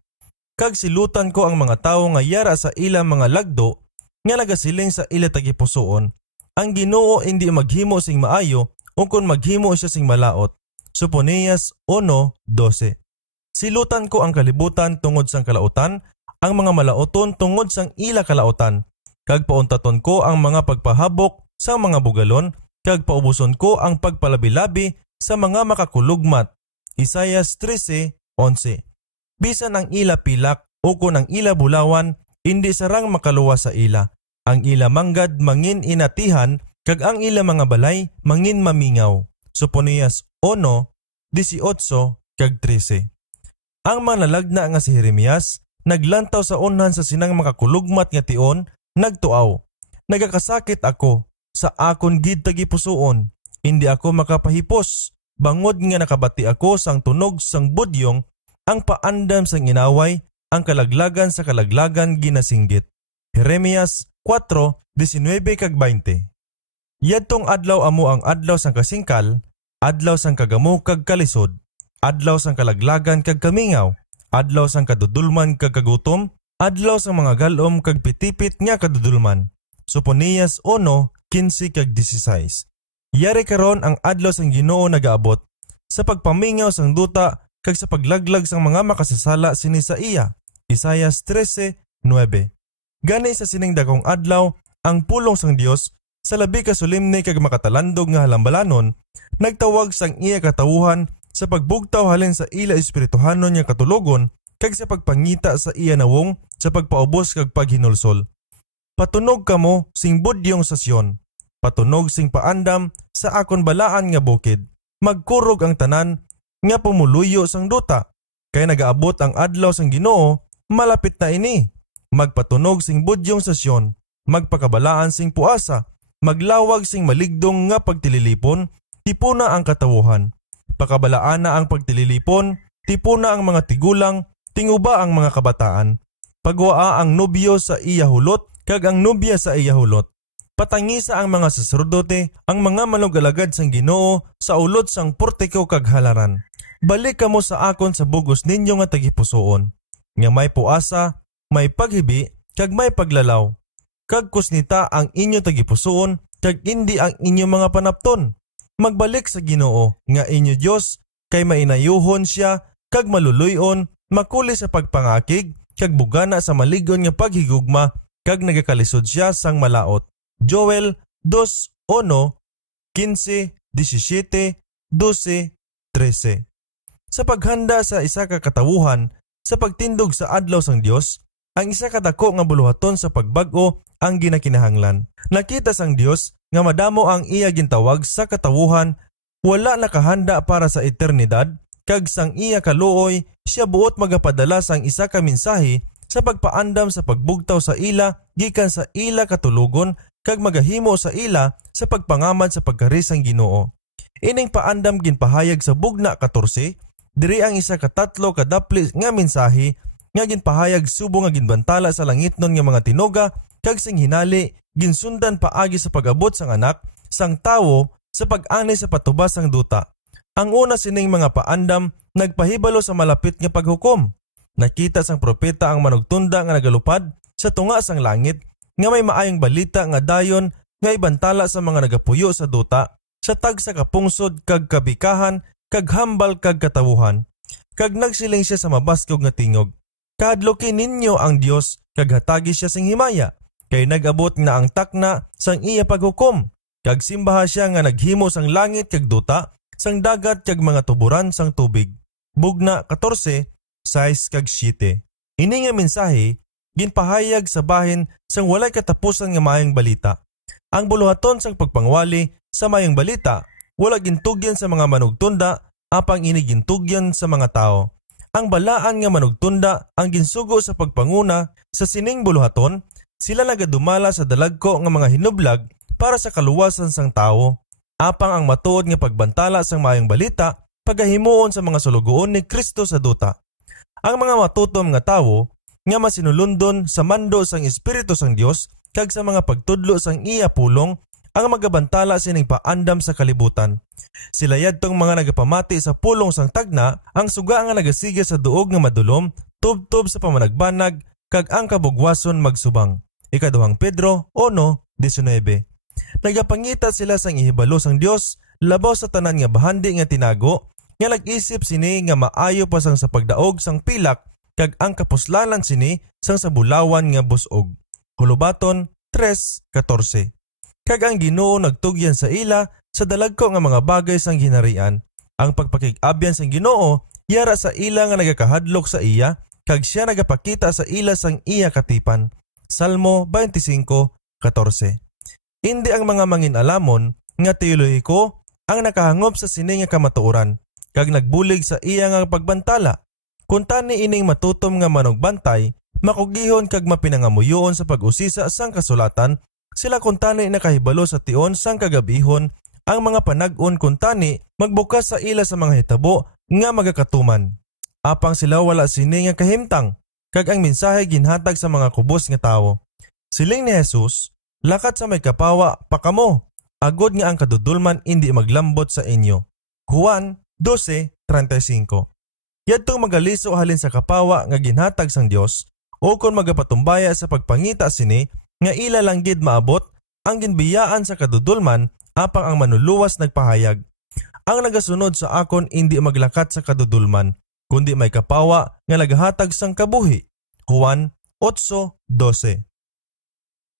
kag silutan ko ang mga tawo nga yara sa ila mga lagdo nga nagasiling sa ila tagipusoon. Ang Ginoo hindi maghimo sing maayo ungkon maghimo siya sing malaot. Soponias 1:12. Silutan ko ang kalibutan tungod sang kalautan, ang mga malaoton tungod sang ila kalautan, kag pauntaton ko ang mga pagpahabok sa mga bugalon, kag paubuson ko ang pagpalabi-labi sa mga makakulugmat. Isaias 13:11. Bisan ang ila pilak o kung ang ila bulawan, hindi sarang makaluwas sa ila. Ang ila manggad mangin inatihan, kag ang ila mga balay mangin mamingaw. Soponias 1:18 kag 13. Ang manalagna nga si Jeremias naglantaw sa unhan sa sinang makakulugmat nga tion, nagtuaw. Nagakasakit ako, sa akon gid tagipusoon, hindi ako makapahipos. Bangod nga nakabati ako sang tunog sang budyong, ang paandam sang inaway, ang kalaglagan sa kalaglagan ginasinggit. Jeremias 4:19 kag 20. Yadtong adlaw amo ang adlaw sang kasingkal, adlaw sang kagamo kag kalisod, adlaw sang kalaglagan kag kamingaw, adlaw sang kadudulman kag kagutom, adlaw sang mga galom kag pitipit nga kadudulman. Soponias 1:15 kag 16. Yari karon ang adlaw sang Ginoo nagaabot sa pagpamingaw sang duta kag sa paglaglag sang mga makasasala sini sa iya. Isaias 13:9. Gani sa sining dakong adlaw ang pulong sang Dios sa labi ka solemne kag makatalandog nga halambalanon, nagtawag sang iya katawuhan sa pagbugtaw halin sa ila espirituhanon nga katulogon kag sa pagpangita sa iya nawong sa pagpaubos kag paghinulsol. Patunog kamo sing budyong sa Sion, patunog sing paandam sa akon balaan nga bukid. Magkurog ang tanan nga pumuluyo sang duta, kay nagaabot ang adlaw sang Ginoo, malapit na ini. Magpatunog sing budyong sa Sion, magpakabalaan sing puasa, maglawag sing maligdong nga pagtililipon, tipuna ang katawuhan. Pakabalaan na ang pagtililipon, tipuna ang mga tigulang, tinguba ang mga kabataan. Pagwaa ang nobyo sa iya hulot, kag ang nobya sa iya hulot. Patangisa ang mga saserdote, ang mga manugalagad sang Ginoo sa ulot sang portiko kag halaran. Balik kamo sa akon sa bugos ninyo nga tagipusoon, nga may puasa, may paghibi, kag may paglalaw. Kag kusnita ang inyo tagipusoon, kag indi ang inyo mga panapton. Magbalik sa Ginoo, nga inyo Dios, kay mainayuhon siya, kag maluluyon, makuli sa pagpangakig, kag bugana sa maligon nga paghigugma, kag nagakalisod siya sang malaot. Joel 2:1, 15, 17, 12, 13. Sa paghanda sa isa ka katawuhan, sa pagtindog sa adlaw sang Dios, ang isa ka dako nga buluhaton sa pagbag-o ang ginakinahanglan. Nakita sang Dios nga madamo ang iya gintawag sa katawuhan, wala nakahanda para sa eternidad, kag sang iya kaluoy, siya buot magapadala sang isa ka mensahe sa pagpaandam sa pagbugtaw sa ila gikan sa ila katulugon, kag magahimo sa ila sa pagpangamad sa pagkari sang Ginoo. Ining paandam ginpahayag sa bugna 14, diri ang isa katatlo kadapli nga mensahe nga ginpahayag subo nga ginbantala sa langitnon nga mga tinoga, kag sing hinali ginsundan paagi sa pag-abot sang anak sang tawo sa pag-ani sa patubas sang duta. Ang una sining mga paandam nagpahibalo sa malapit nga paghukom. Nakita sang propeta ang manugtunda nga nagalupad sa tunga sang langit, nga may maayong balita nga dayon nga ibantala sa mga nagapuyo sa duta, sa tag sa kapungsod kag kabikahan, kag hambal kag katawuhan. Kag nagsiling siya sa mabaskog nga tingog, "Kahadlokin ninyo ang Dios, kag hatagi siya sing himaya, kay nagabot na ang takna sang iya paghukom, kag simbaha siya nga naghimo sang langit kag duta, sang dagat kag mga tuburan sang tubig." Bugna 14, 6 kag 7. Ini nga mensahe ginpahayag sa bahin sang walay katapusan nga maayong balita. Ang buluhaton sang pagpangwali sa maayong balita wala gintugyan sa mga manugtunda, apang ini gintugyan sa mga tao. Ang balaan nga manugtunda ang ginsugo sa pagpanguna sa sining buluhaton, sila nagadumala sa dalagko nga mga hinublag para sa kaluwasan sang tao. Apang ang matuod nga pagbantala sang maayong balita pagahimuon sa mga sulugoon ni Kristo sa duta. Ang mga matutom nga tawo nga masinulundon sa mando sang Espiritu sang Dios kag sa mga pagtudlo sang iya pulong ang magabantala sining paandam sa kalibutan. Sila yadtong mga nagapamati sa pulong sang tagna, ang suga nga nagasiga sa duog nga madulom, tubtob sa pamanagbanag kag ang kabugwason magsubang. Ikaduhang Pedro 1:19. Nagapangita sila sang ihibalo sang Dios labaw sa tanan nga bahandi nga tinago, nga nag-isip sini nga maayo pa sang sa pagdaog sang pilak kag ang kapuslanan sini sang sa bulawan nga busog. Hulubaton 3:14. Kag ang Ginoo nagtugyan sa ila sa dalagko nga mga bagay sang ginharian. Ang pagpakig-abyan sang Ginoo yara sa ila nga nagakahadlok sa iya, kag siya nagapakita sa ila sang iya katipan. Salmo 25:14. Hindi ang mga mangin-alamon nga teologiko ang nakahangop sa sini nga kamatuoran, kag nagbulig sa iya nga pagbantala. Kung tani ining matutom nga manugbantay, makugihon kag mapinangamuyoon sa pag-usisa sang kasulatan, sila kung tani nakahibalo sa tion sang kagabihon, ang mga panag-on kung tani magbukas sa ila sa mga hitabo nga magakatuman. Apang sila wala sini nga kahimtang, kag ang mensahe ginhatag sa mga kubos nga tawo. Siling ni Jesus, "Lakat sa may kapawa pakamo, agod nga ang kadudulman indi maglambot sa inyo." Juan 12:35. Yadtong magaliso halin sa kapawa nga ginhatag sang Dios, o kon magapatumbaya sa pagpangita sini nga ila lang gid maabot ang ginbiyaan sa kadudulman, apang ang manuluwas nagpahayag, "Ang nagasunod sa akon indi maglakat sa kadudulman, kundi may kapawa nga naghatag sang kabuhi." Juan 8:12.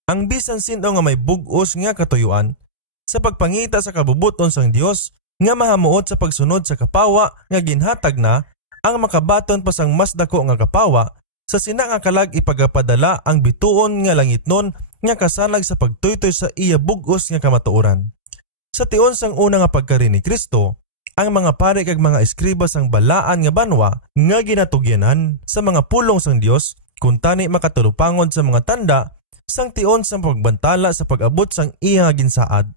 Ang bisan sino nga may bug-os nga katuyuan sa pagpangita sa kabubuton sang Dios nga mahamuot sa pagsunod sa kapawa nga ginhatag na, ang makabaton pa sang mas dako nga kapawa, sa sina nga kalag ipagapadala ang bituon nga langitnon nga kasalag sa pagtuytoy sa iya bug-os nga kamatuoran. Sa tion sang una nga pagkari ni Kristo, ang mga pari kag mga eskriba sang balaan nga banwa nga ginatugyanan sa mga pulong sang Dios kung tani makatulupangon sa mga tanda sang tion sang pagbantala sa pag-abot sang iya nga ginsaad.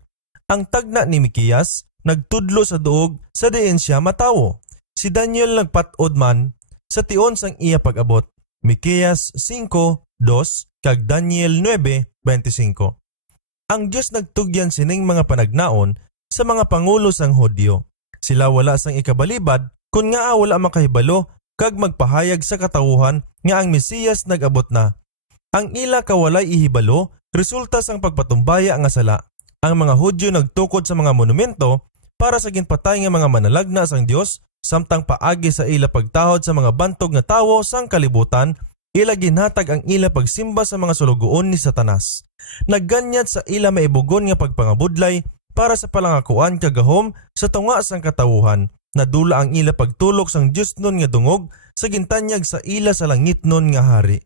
Ang tagna ni Mikias nagtudlo sa duog sa diin siya matawo. Si Daniel nagpatod man sa tion sang iya pag-abot. Mikias 5:2 kag Daniel 9:25. Ang Diyos nagtugyan sining mga panagnaon sa mga pangulo sang Hodyo. Sila wala sang ikabalibad kun nga wala makahibalo kag magpahayag sa katawuhan nga ang Mesiyas nag-abot na. Ang ila kawalay ihibalo resulta sang pagpatumbaya nga sala. Ang mga Hudyo nagtukod sa mga monumento para sa ginpatay nga mga manalagna sang Dios samtang paagi sa ila pagtahod sa mga bantog nga tawo sang kalibutan, ila ginhatag ang ila pagsimba sa mga sulugoon ni Satanas. Nagganyat sa ila maibugon nga pagpangabudlay para sa palangakuan kagahom sa tunga sang katawuhan. Nadula ang ila pagtulok sang Dios nun nga dungog sa gintanyag sa ila sa langit nun nga hari.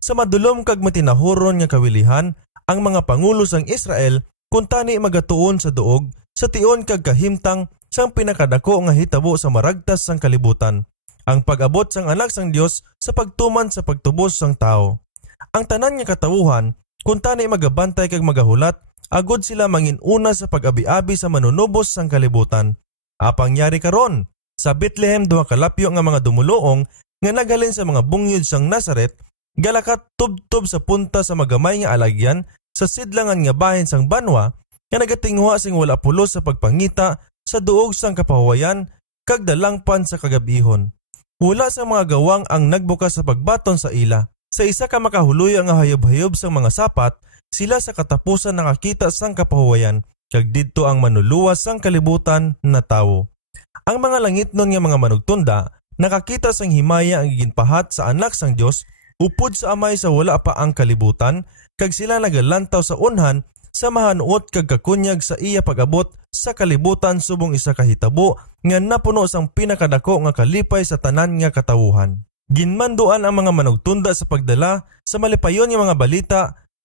Sa madulom kag matinahuron nga kawilihan, ang mga pangulo sang Israel kung tani magatuon sa duog sa tion kag kahimtang sang pinakadako nga hitabo sa maragtas sang kalibutan, ang pag-abot sang anak sang Dios sa pagtuman sa pagtubos sang tao. Ang tanan nga katawuhan kung tani magabantay kag magahulat, agod sila manginuna sa pag-abi-abi sa manunubos sang kalibutan. Apangyari karon sa Bethlehem duha kalapyo nga mga dumuluong nga naghalin sa mga bungyod sang Nazaret, galakat tubtob sa punta sa magamay nga alagyan sa sidlangan nga bahin sang banwa nga nagatingwa sing wala pulos sa pagpangita sa duog sang kapahuwayan kag dalangpan sa kagabihon. Wala sa mga gawang ang nagbukas sa pagbaton sa ila. Sa isa ka makahuluyo nga hayob-hayob sang mga sapat, sila sa katapusan nakakita sang kapahuwayan kag didto ang manuluwas sang kalibutan na tawo. Ang mga langit nun nga mga manugtunda nakakita sang himaya ang ginpahat sa anak sang Dios upod sa amay sa wala pa ang kalibutan kag sila nagalantaw sa unhan sa mahanuot kag kakunyag sa iya pag-abot sa kalibutan subong isa kahitabo nga napuno sang pinakadako nga kalipay sa tanan nga katawuhan. Ginmanduan ang mga manugtunda sa pagdala sa malipayon nga mga balita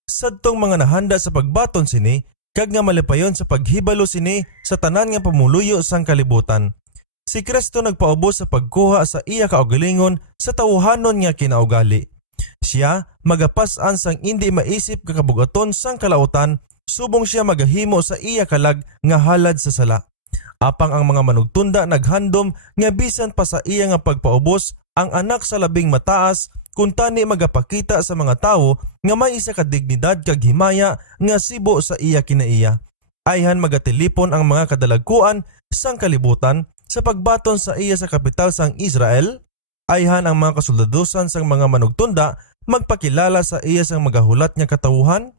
sadtong mga nahanda sa pagbaton sini kag nga malipayon sa paghibalo sini sa tanan nga pamuluyo sang kalibutan. Si Kristo nagpaubos sa pagkuha sa iya kaugalingon sa tawuhanon nga kinaugali. Siya magapas-an sang indi maisip kakabugaton sang kalautan subong siya magahimo sa iya kalag nga halad sa sala. Apang ang mga manugtunda naghandom nga bisan pa sa iya nga pagpaubos ang anak sa labing mataas kung tani magapakita sa mga tawo nga may isa ka dignidad kag himaya nga sibo sa iya kinaiya. Ayhan magatelipon ang mga kadalagkuan sang kalibutan sa pagbaton sa iya sa kapital sang Israel. Ayhan ang mga kasuldadusan sang mga manugtunda magpakilala sa iya sang magahulat nga katawuhan.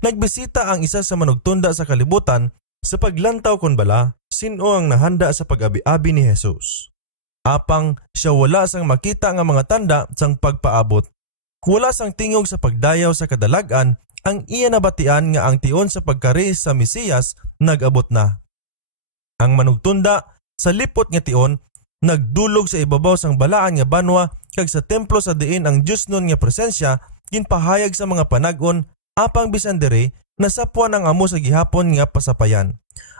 Nagbisita ang isa sa manugtunda sa kalibutan sa paglantaw kon bala sino ang nahanda sa pag-abi-abi ni Jesus. Apang siya wala sang makita nga mga tanda sang pagpaabot. Wala sang tingog sa pagdayaw sa kadalagan, ang iya nabatian nga ang tion sa pagkari sa Mesiyas nag-abot na. Ang manugtunda sa lipot nga tion nagdulog sa ibabaw sang balaan nga banwa kag sa templo sa diin ang Dios nun nga presensya ginpahayag sa mga panag-on. Apang bisan diri nasapwan ang amo sa gihapon nga pasapayan.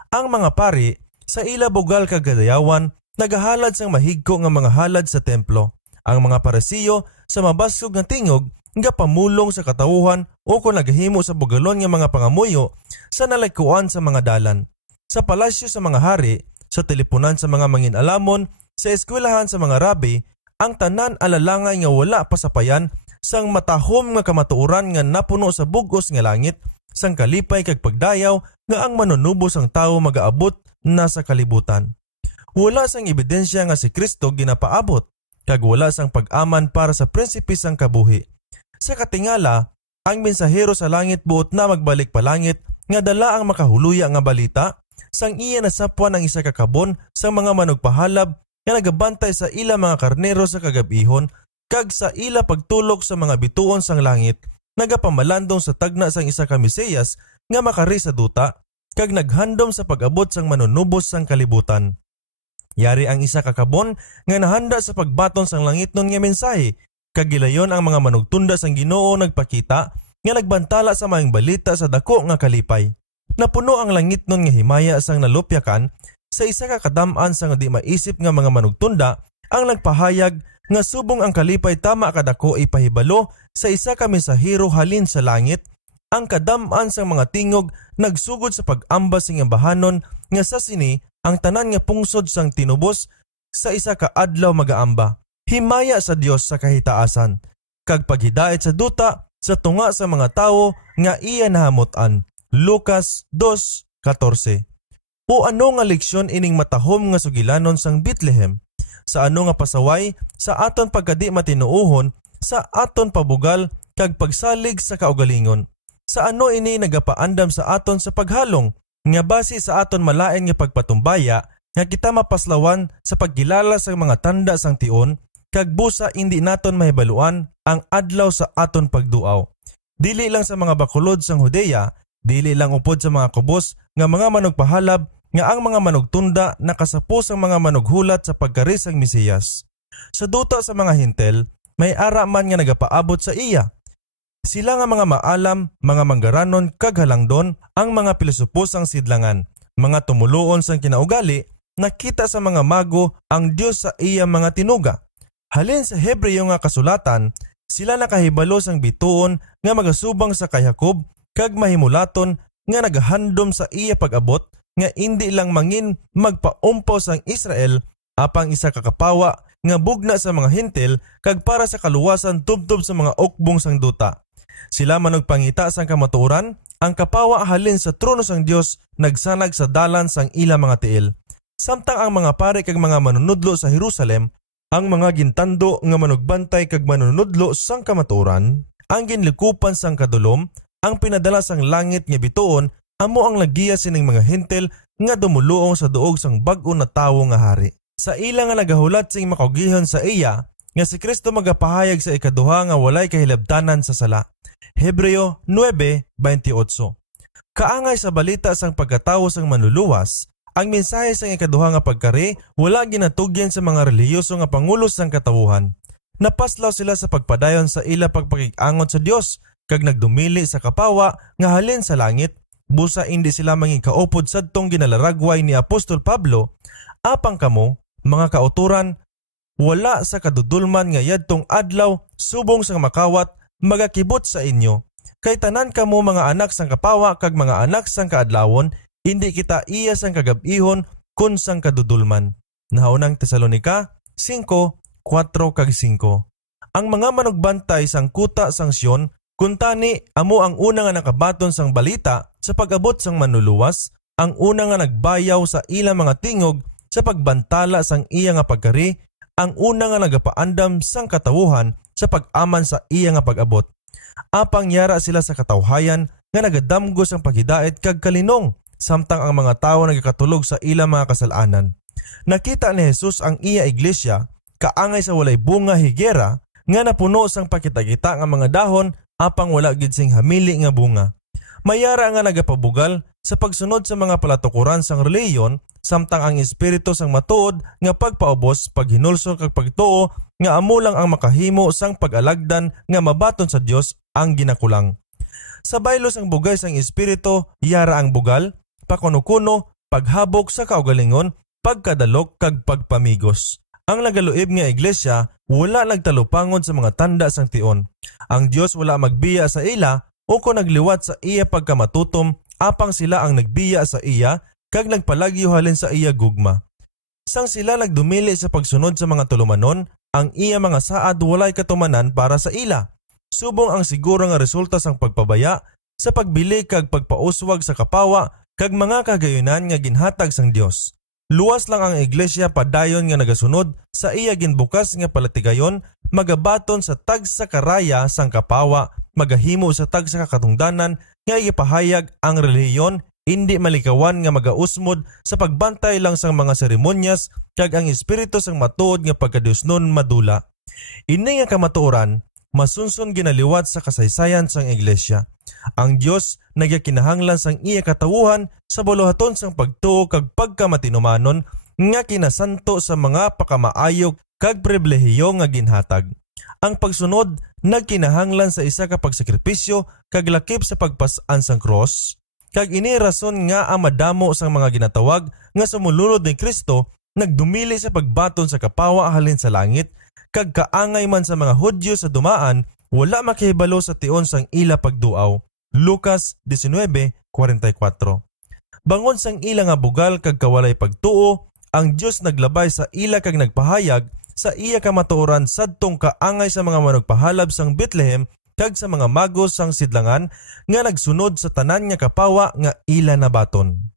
Ang mga pari sa ila bugal kag gadayawan nagahalad sang mahigko nga mga halad sa templo. Ang mga parisiyo sa mabaskog nga tingog nga pamulong sa katawuhan o kung naghimo sa bugalon nga mga pangamuyo sa nalikuan sa mga dalan. Sa palasyo sa mga hari, sa teleponan sa mga mangin-alamon, sa eskwelahan sa mga rabi, ang tanan alalangay nga wala pasapayan sang matahom nga kamatuoran nga napuno sa bugos nga langit, sang kalipay kag pagdayaw nga ang manunubos ang tawo magaabot na sa kalibutan. Wala sang ebidensya nga si Kristo ginapaabot, kag wala sang pag-aman para sa prinsipe sang kabuhi. Sa katingala, ang mensahero sa langit buot na magbalik pa langit nga dala ang makahuluya nga balita, sang iya nasapwan ang isa kakabon sang mga manugpahalab nga nagabantay sa ila mga karnero sa kagabihon, kag sa ila pagtulok sa mga bituon sang langit, nagapamalandong sa tagna sang isa ka Mesiyas nga makari sa duta, kag naghandom sa pag-abot sang manunubos sang kalibutan. Yari ang isa kakabon nga nahanda sa pagbaton sang langit nun nga mensahe, Kagilayon ang mga manugtunda sang Ginoo nagpakita nga nagbantala sa maayong balita sa dako nga kalipay. Napuno ang langit nun nga himaya sang nalupyakan sa isa ka kadam-an sang di maisip nga mga manugtunda ang nagpahayag nga subong ang kalipay tama kadako ipahibalo sa isa ka mensahero halin sa langit. Ang kadam-an sang mga tingog nagsugod sa pag-ambas sing ambahanon nga sa sini ang tanan nga pungsod sang tinubos sa isa ka adlaw magaamba. Himaya sa Dios sa kahitaasan kag paghidait sa duta sa tunga sa mga tawo nga iya nahamutan. Lucas 2:14. O ano nga leksyon ining matahom nga sugilanon sang Bethlehem? Sa ano nga pasaway sa aton pagkadi matinuohon, sa aton pabugal kag pagsalig sa kaugalingon? Sa ano ini nagapaandam sa aton sa paghalong nga base sa aton malain nga pagpatumbaya nga kita mapaslawan sa pagkilala sa mga tanda sang tion kag busa hindi naton mahibaluan ang adlaw sa aton pagduaw. Dili lang sa mga bakulod sang Judea, dili lang upod sa mga kubos nga mga manugpahalab nga ang mga manugtunda nakasapos ang mga manughulat sa pagkari sang Mesiyas. Sa duta sa mga hintel, may ara man nga nagapaabot sa iya. Sila nga mga maalam, mga manggaranon kag halangdon, ang mga pilosopos sang sidlangan, mga tumuluon sang kinaugali, nakita sa mga mago ang Dios sa iya mga tinuga. Halin sa Hebreo nga kasulatan, sila nakahibalo sang bituon nga magasubang sa kay Jacob kag mahimulaton nga nagahandom sa iya pag-abot nga indi lang mangin magpaumpaw sang Israel apang isa kakapawa nga bugna sa mga hintil kag para sa kaluwasan tubtob sa mga ukbong sang duta. Sila manugpangita sang kamatuoran, ang kapawa halin sa trono sang Dios nagsanag sa dalan sang ila mga tiil. Samtang ang mga pare kag mga manunudlo sa Jerusalem, ang mga gintando nga manugbantay kag manunudlo sang kamatuoran, ang ginlikupan sang kadulom, ang pinadala sang langit nga bituon, amo ang lagiya sining mga hintil nga dumuluong sa duog sang bag-o na tawo nga hari. Sa ila nga nagahulat sing makaugihan sa iya, nga si Kristo magapahayag sa ikaduha nga walay kahilabtanan sa sala. Hebreo 9:28. Kaangay sa balita sang pagkatawo sang manluluwas, ang mensahe sang ikaduha nga pagkari wala ginatugyan sa mga relihiyoso nga pangulos sang katawuhan. Napaslaw sila sa pagpadayon sa ila pagpakig-angot sa Dios kag nagdumili sa kapawa nga halin sa langit. Busa hindi sila mangikaupod sadtong ginalaragway ni Apostol Pablo, apang kamo mga kauturan wala sa kadudulman nga yadtong adlaw subong sang makawat magakibot sa inyo. Kay tanan kamo mga anak sang kapawa kag mga anak sang kaadlawon, hindi kita iya sang kagab-ihon kun sang kadudulman. Nahaunang Tesalonika 5:4 kag 5. Ang mga manugbantay sang kuta sang Sion, kuntani amo ang una nga nakabaton sang balita sa pag-abot sang manluluwas, ang una nga nagbayaw sa ilang mga tingog sa pagbantala sang iya nga pagkari, ang una nga nagapaandam sang katawuhan sa pag-aman sa iya nga pag-abot. Apang yara sila sa katawhayan nga nagadamgo sang paghidait kag kalinong, samtang ang mga tawo nagakatulog sa ilang mga kasalanan. Nakita ni Jesus ang iya iglesia kaangay sa walay bunga higera nga napuno sang pakita-kita nga mga dahon apang wala gid sing hamili nga bunga. Mayara nga nagapabugal sa pagsunod sa mga palatukuran sang reliyon, samtang ang espiritu sang matuod nga pagpaubos, paghinulso kag pagtuo nga amo lang ang makahimo sang pag-alagdan nga mabaton sa Dios ang ginakulang. Sa baylo sang bugay sang espiritu, yara ang bugal, pakuno-kuno, paghabok sa kaugalingon, pagkadalok kag pagpamigos. Ang nagaluib nga iglesia wala nagtalupangod sa mga tanda sang tion. Ang Dios wala magbiya sa ila o kung nagliwat sa iya pagkamatutom, apang sila ang nagbiya sa iya kag nagpalagyo halin sa iya gugma. Sang sila nagdumili sa pagsunod sa mga tulumanon, ang iya mga saad walay katumanan para sa ila. Subong ang siguro nga resulta sang pagpabaya sa pagbili kag pagpauswag sa kapawa kag mga kagayunan nga ginhatag sang Dios. Luwas lang ang iglesia padayon nga nagasunod sa iya ginbukas nga palatigayon, magabaton sa tag sa karaya sang kapawa, magahimo sa tag sa kakatungdanan nga igipahayag ang relihiyon, hindi malikawan nga magausmod sa pagbantay lang sang mga seremonyas kag ang espiritu sang matuod nga pagkadiosnon madula. Ini nga kamatuoran masunson ginaliwat sa kasaysayan sang iglesia. Ang Dios nagyakinahanglan sang iya katawuhan sa buluhaton sang pagtuo kag pagkamatinumanon nga kinasanto sa mga pakamaayog kag pribilehiyo nga ginhatag. Ang pagsunod nagkinahanglan sa isa ka pagsakripisyo kag lakip sa pagpas-an sang cross, kag ini rason nga ang madamo sang mga ginatawag nga sumulunod ni Kristo nagdumili sa pagbaton sa kapawa halin sa langit, kag kaangay man sa mga Hudyo sa dumaan wala makahibalo sa tion sang ila pagduaw. Lucas 19:44. Bangon sang ila nga bugal kag kawalay pagtuo, ang Dios naglabay sa ila kag nagpahayag sa iya kamatuoran sadtong kaangay sa mga manugpahalab sang Bethlehem kag sa mga magos sang sidlangan nga nagsunod sa tanan nga kapawa nga ila nabaton.